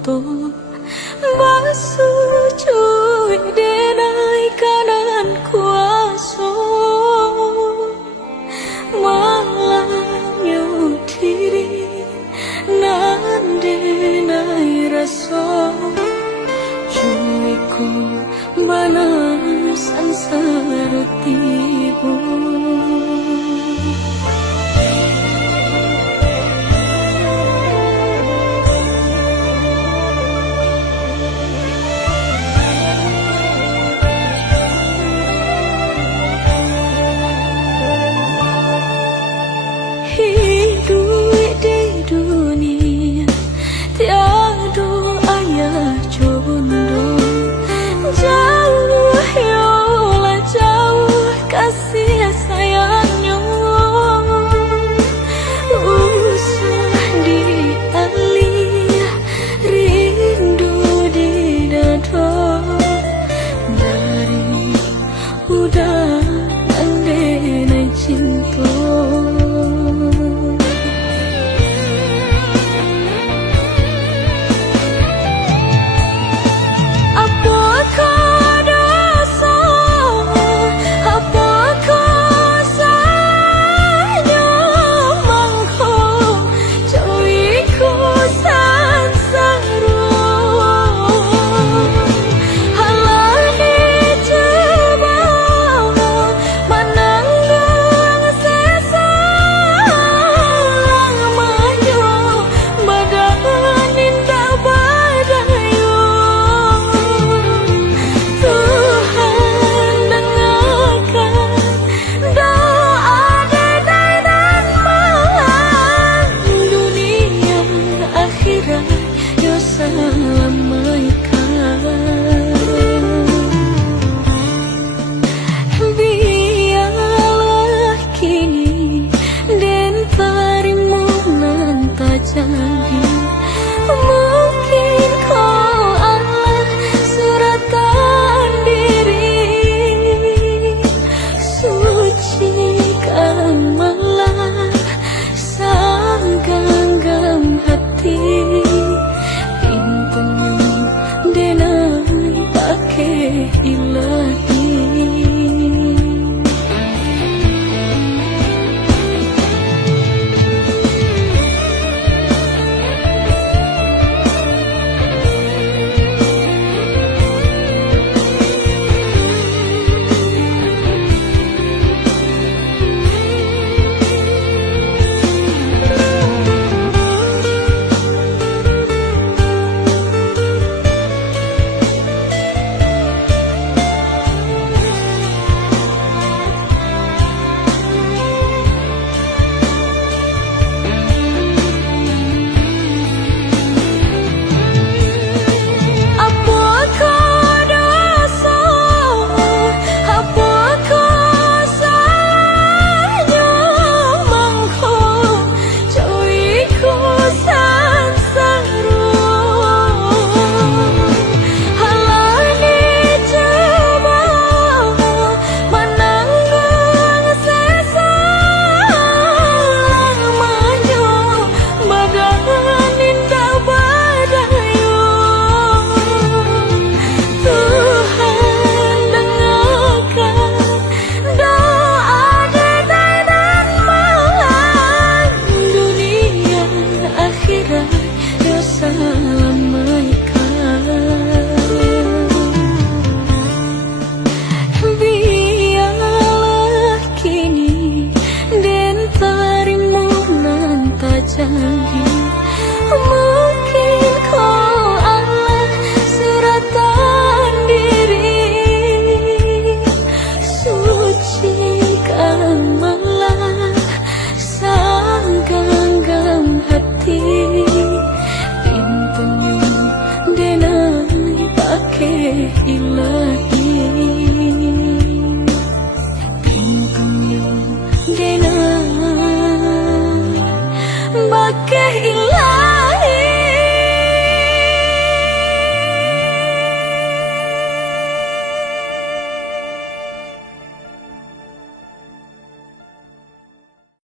tutup basuh cuy denai kanan kuaso malah nyutiri nan denai raso cuy ko banas ansarutibu. Hidup di dunia tiada ayah jodoh, jauh yola jauh kasih sayangnya, usah dialih rindu di dada dari udah andai cinta. Mungkin kau Allah suratan diri suci kamalah sang genggam hati pintunya denai pakai ilahi. Mungkin kau Allah suratan diri suci kamalah sang genggam hati pintunya denai pakai ilahi.